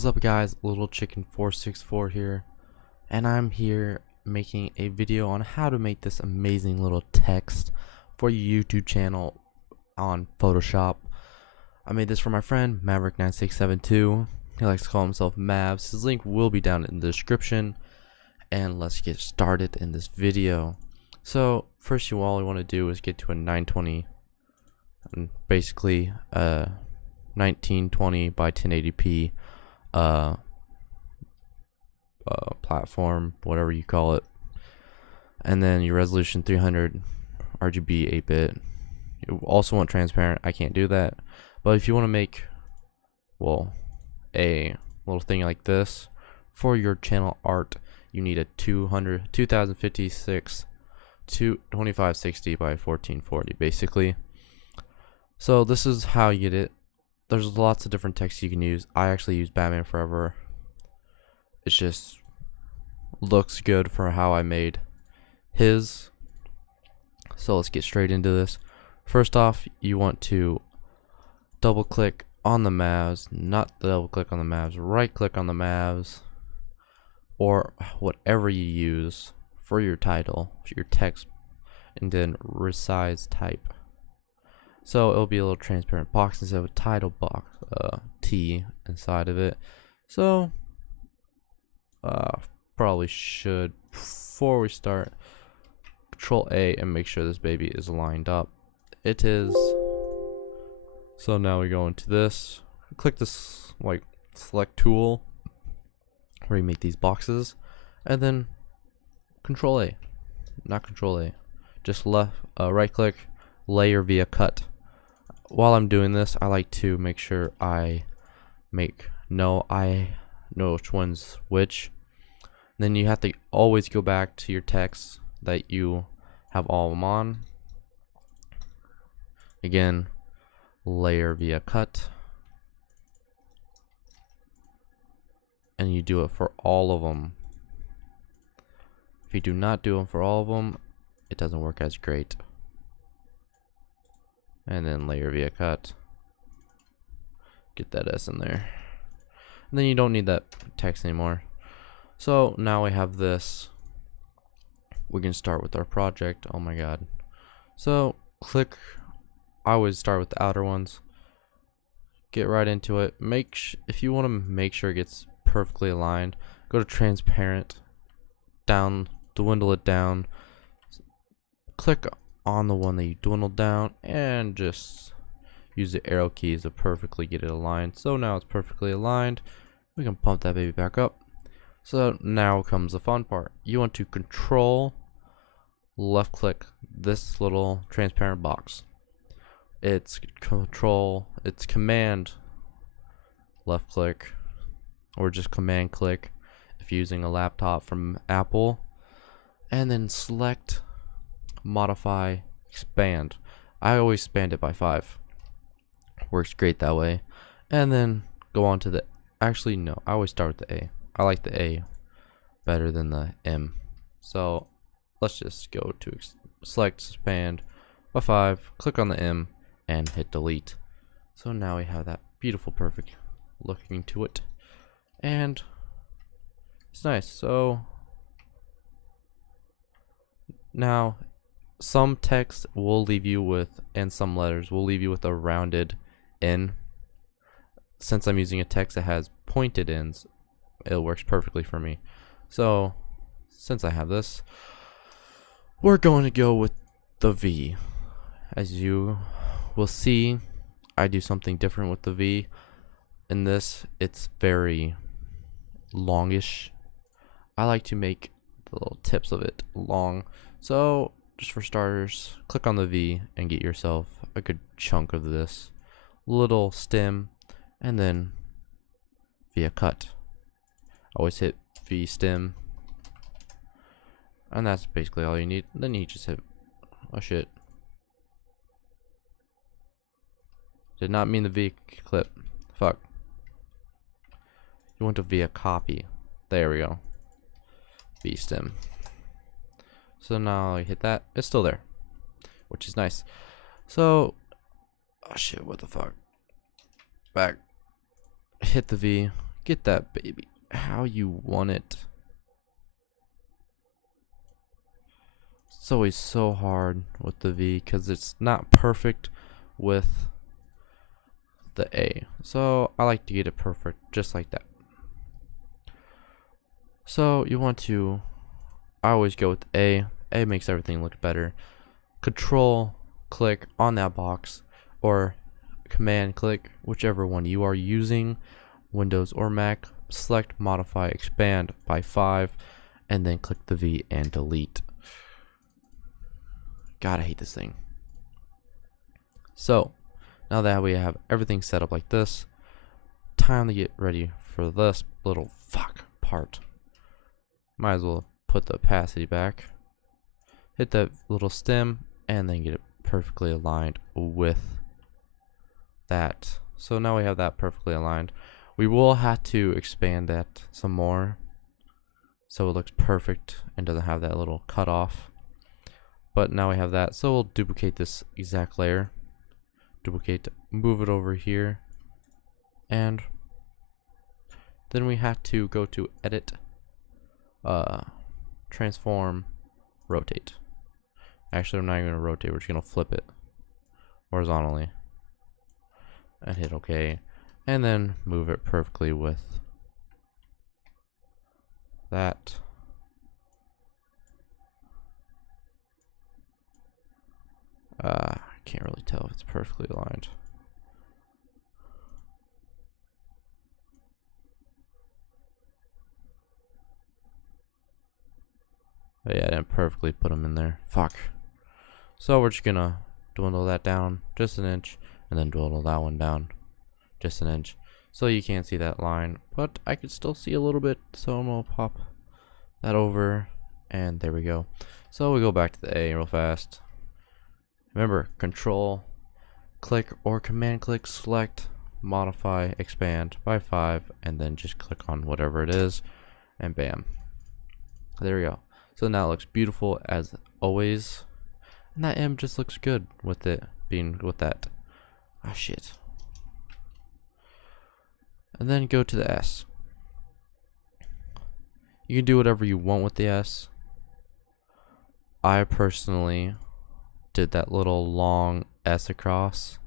What's up guys, Little Chicken 464 here, and I'm here making a video on how to make this amazing little text for your YouTube channel on Photoshop. I made this for my friend Maverick9672. He likes to call himself Mavs. His link will be down in the description, and let's get started in this video. So first, all you want to do is get to a 920 and basically 1920 by 1080p platform, whatever you call it, and then your resolution 300 RGB 8-bit. You also want transparent. I can't do that, but if you want to make, well, a little thing like this for your channel art, you need a 2056 to 2560 by 1440 basically. So this is how you get it. There's lots of different texts you can use. I actually use Batman Forever. It just looks good for how I made his. So let's get straight into this. First off, you want to double click on the Mavs, not double click on the Mavs, right click on the Mavs, or whatever you use for your title, your text, and then resize type. So it'll be a little transparent box instead of a title box, T inside of it. So probably should, before we start, Control A and make sure this baby is lined up. It is. So now we go into this, click this like select tool where you make these boxes, and then Control A, not Control A, just left right click, layer via cut. While I'm doing this, I like to make sure I know which one's which. Then you have to always go back to your text that you have all of them on. Again, layer via cut, and you do it for all of them. If you do not do them for all of them, it doesn't work as great. And then layer via cut, get that S in there, and then you don't need that text anymore. So now we have this. We can start with our project. Oh my god. So click, I always start with the outer ones, get right into it. If you want to make sure it gets perfectly aligned, go to transparent, down, dwindle it down, click on the one that you dwindled down, and just use the arrow keys to perfectly get it aligned. So now it's perfectly aligned. We can pump that baby back up. So now comes the fun part. You want to control left click this little transparent box. It's command left click, or just command click if you're using a laptop from Apple, and then select modify expand. I always expand it by 5, works great that way. And then go on to the, actually no, I always start with the A. I like the A better than the M. So let's just go to select expand by 5, click on the M, and hit delete. So now we have that beautiful perfect looking to it, and it's nice. So now some text will leave you with, and some letters will leave you with a rounded N. Since I'm using a text that has pointed ends, it works perfectly for me. So since I have this, we're going to go with the V. As you will see, I do something different with the V. In this, it's very longish. I like to make the little tips of it long. So just for starters, click on the V and get yourself a good chunk of this little stem, and then via cut. Always hit V stem, and that's basically all you need. Then you just hit, oh shit, did not mean the V clip, fuck. You want to via copy, there we go, V stem. So now I hit that, it's still there, which is nice. So, oh shit, what the fuck, back, hit the V, Get that baby how you want it. It's always so hard with the V because it's not perfect with the A. So I like to get it perfect just like that. So you want to, I always go with A. A makes everything look better. Control click on that box or command click, whichever one you are using, Windows or Mac, select modify expand by 5 and then click the V and delete. God, I hate this thing. So now that we have everything set up like this, time to get ready for this little fuck part. Might as well put the opacity back, hit that little stem, and then get it perfectly aligned with that. So now we have that perfectly aligned. We will have to expand that some more so it looks perfect and doesn't have that little cut off. But now we have that, so we'll duplicate this exact layer, duplicate, move it over here, and then we have to go to edit, transform, rotate. Actually, I'm not even gonna rotate, we're just gonna flip it horizontally and hit OK, and then move it perfectly with that. I can't really tell if it's perfectly aligned. But yeah, I didn't perfectly put them in there. Fuck. So we're just gonna dwindle that down just an inch, and then dwindle that one down just an inch. So you can't see that line, but I could still see a little bit. So I'm gonna pop that over, and there we go. So we go back to the A real fast. Remember, control click or command click, select modify expand by 5, and then just click on whatever it is, and bam, there we go. So now it looks beautiful as always, and that M just looks good with it being with that. Ah, shit. And then go to the S. You can do whatever you want with the S. I personally did that little long S across.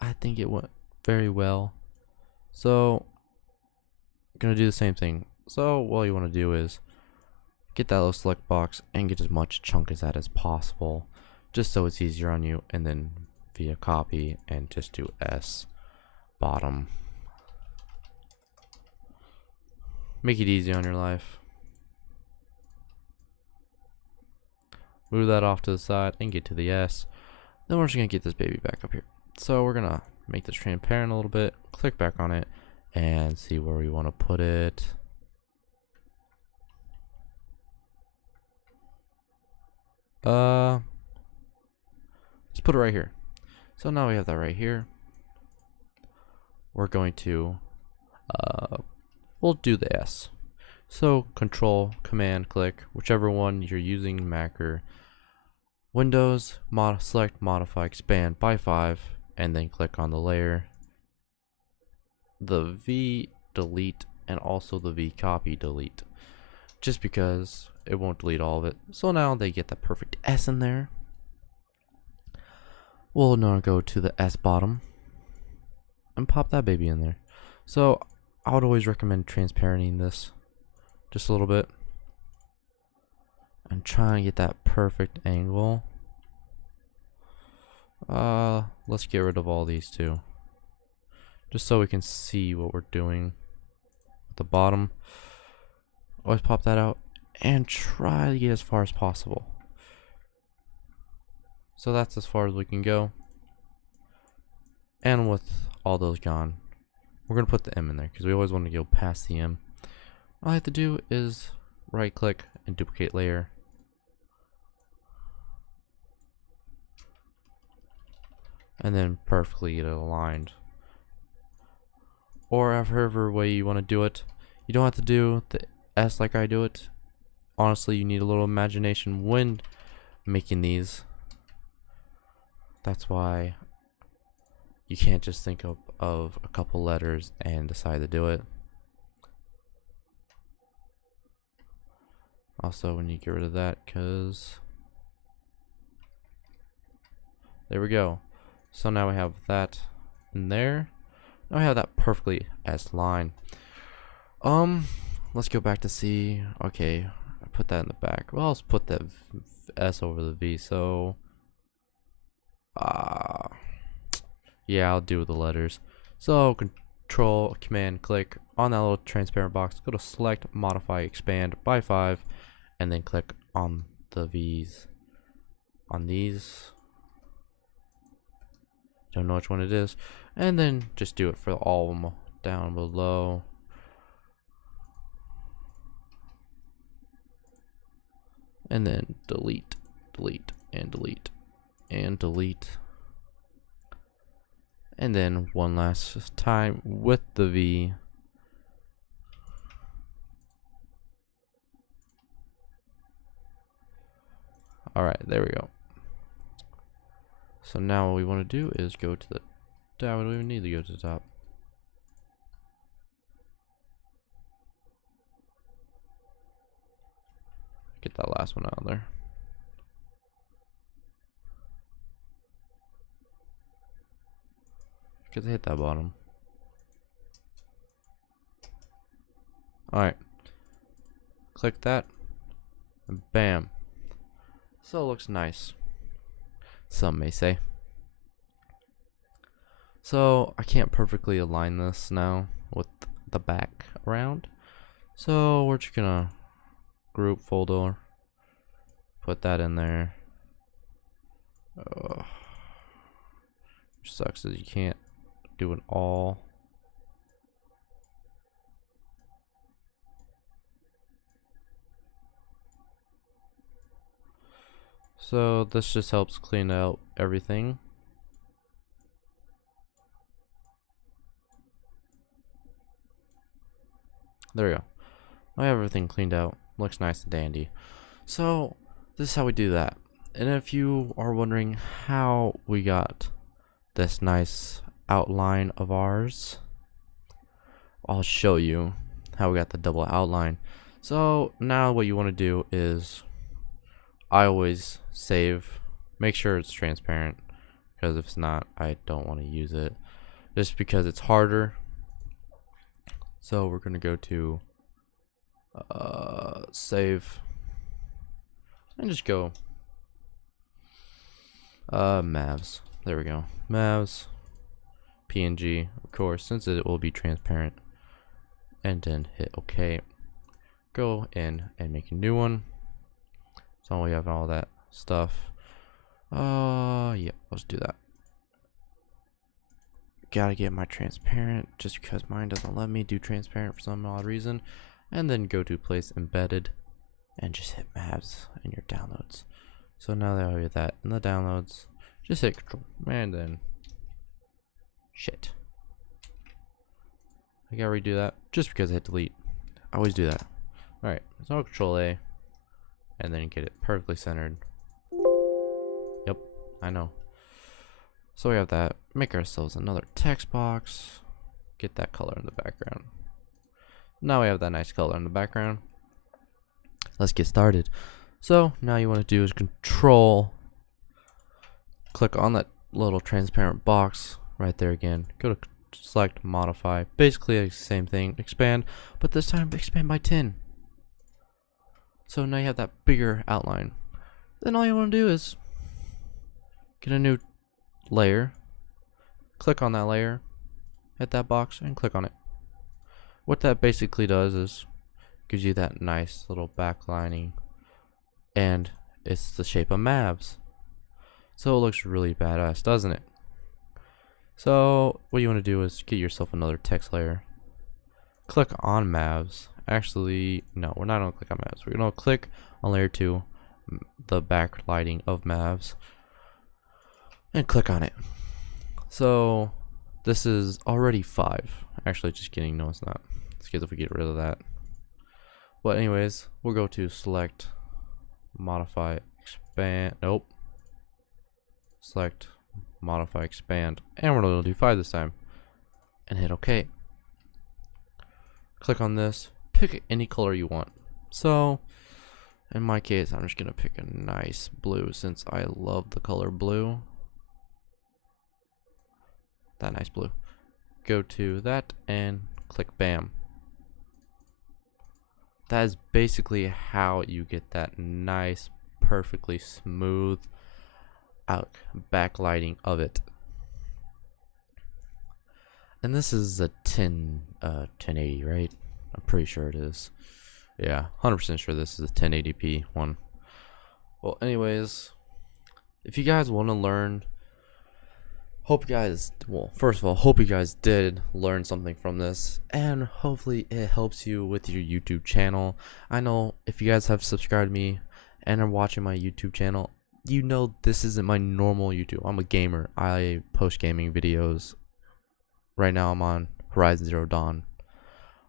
I think it went very well. So I'm gonna do the same thing. So what you want to do is get that little select box and get as much chunk as that as possible, just so it's easier on you, and then via copy and just do S bottom. Make it easy on your life. Move that off to the side and get to the S. Then we're just gonna get this baby back up here. So we're gonna make this transparent a little bit, click back on it, and see where we want to put it. Let's put it right here. So now we have that right here. We're going to we'll do the S. So control command click, whichever one you're using, Mac or Windows, select modify expand by 5, and then click on the layer, the V delete, and also the V copy delete, just because it won't delete all of it. So now they get the perfect S in there. We'll now go to the S bottom and pop that baby in there. So I would always recommend transparenting this just a little bit and trying to get that perfect angle. Let's get rid of all these too, just so we can see what we're doing at the bottom. Always pop that out and try to get as far as possible. So that's as far as we can go. And with all those gone, we're gonna put the M in there because we always want to go past the M. All I have to do is right click and duplicate layer. And then perfectly get it aligned. Or however way you want to do it. You don't have to do the S like I do it. Honestly, you need a little imagination when making these. That's why you can't just think of a couple letters and decide to do it. Also, when you get rid of that, because there we go. So now we have that in there. Now we have that perfectly as line. Let's go back to C. Okay, I put that in the back. Well, let's put that S over the V. So, yeah, I'll do with the letters. So Control Command click on that little transparent box. Go to Select, Modify, Expand by 5, and then click on the V's. On these, don't know which one it is, and then just do it for all of them down below. And then delete, delete, and delete, and delete. And then one last time with the V. Alright, there we go. So now what we want to do is go to the top. We don't even need to go to the top. Get that last one out of there. Because I hit that bottom. Alright. Click that. And bam. So it looks nice. Some may say. So I can't perfectly align this now with the back around. So we're just gonna group folder. Put that in there. Which sucks is you can't do it all. So this just helps clean out everything. There we go. I have everything cleaned out. Looks nice and dandy. So this is how we do that. And if you are wondering how we got this nice outline of ours, I'll show you how we got the double outline. So now what you want to do is, I always save, make sure it's transparent, because if it's not, I don't want to use it just because it's harder. So we're gonna go to save and just go Mavs. There we go. Mavs PNG, of course, since it will be transparent, and then hit OK. Go in and make a new one. So we have all that stuff. Yeah, let's do that. Gotta get my transparent just because mine doesn't let me do transparent for some odd reason. And then go to place embedded and just hit Mavs in your downloads. So now that I have that in the downloads, just hit Control and then shit. I gotta redo that just because I hit delete. I always do that. Alright, so Control A and then get it perfectly centered. Yep, I know. So we have that. Make ourselves another text box. Get that color in the background. Now we have that nice color in the background. Let's get started. So now you want to do is Control, click on that little transparent box right there again. Go to Select, Modify. Basically the same thing. Expand, but this time expand by 10. So now you have that bigger outline. Then all you want to do is get a new layer, click on that layer, hit that box, and click on it. What that basically does is gives you that nice little backlining, and it's the shape of Mavs. So it looks really badass, doesn't it? So what you want to do is get yourself another text layer, click on Mavs. Actually, no, we're not going to click on Mavs. We're going to click on layer 2, the backlighting of Mavs, and click on it. So this is already 5. Actually, just kidding. No, it's not. It's good if we get rid of that. But anyways, we'll go to Select, Modify, Expand. Nope. Select, modify, expand, and we're going to do 5 this time. And hit OK. Click on this. Pick any color you want. So, in my case, I'm just going to pick a nice blue since I love the color blue. That nice blue. Go to that and click BAM. That is basically how you get that nice, perfectly smooth out backlighting of it. And this is a 1080, right? I'm pretty sure it is. Yeah, 100% sure this is a 1080p one. Well, anyways, if you guys want to learn, hope you guys, well, first of all, hope you guys did learn something from this, and hopefully it helps you with your YouTube channel. I know if you guys have subscribed to me and are watching my YouTube channel, you know this isn't my normal YouTube. I'm a gamer. I post gaming videos. Right now I'm on Horizon Zero Dawn.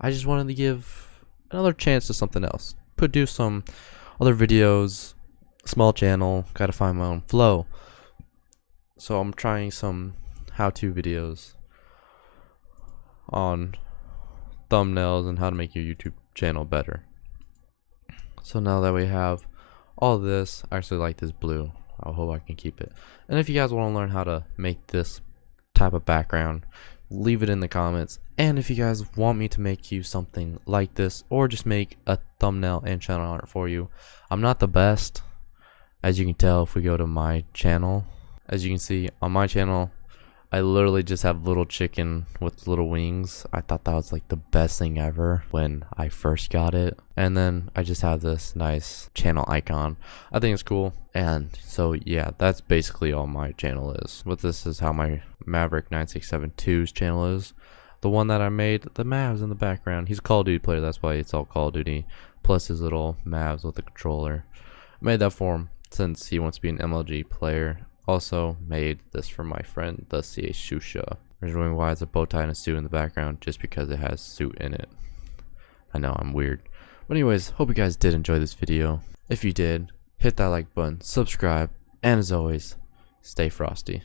I just wanted to give another chance to something else. Produce some other videos. Small channel. Gotta find my own flow. So I'm trying some how-to videos on thumbnails and how to make your YouTube channel better. So now that we have all this, I actually like this blue. I hope I can keep it. And if you guys want to learn how to make this type of background, leave it in the comments. And if you guys want me to make you something like this, or just make a thumbnail and channel art for you, I'm not the best, as you can tell if we go to my channel. As you can see on my channel, I literally just have little chicken with little wings. I thought that was like the best thing ever when I first got it. And then I just have this nice channel icon. I think it's cool. And so yeah, that's basically all my channel is. But this is how my Maverick 9672's channel is. The one that I made, the Mavs in the background. He's a Call of Duty player, that's why it's all Call of Duty. Plus his little Mavs with the controller. I made that for him since he wants to be an MLG player. Also made this for my friend, the CA Shusha. You're wondering why it's a bow tie and a suit in the background, just because it has suit in it. I know, I'm weird. But anyways, hope you guys did enjoy this video. If you did, hit that like button, subscribe, and as always, stay frosty.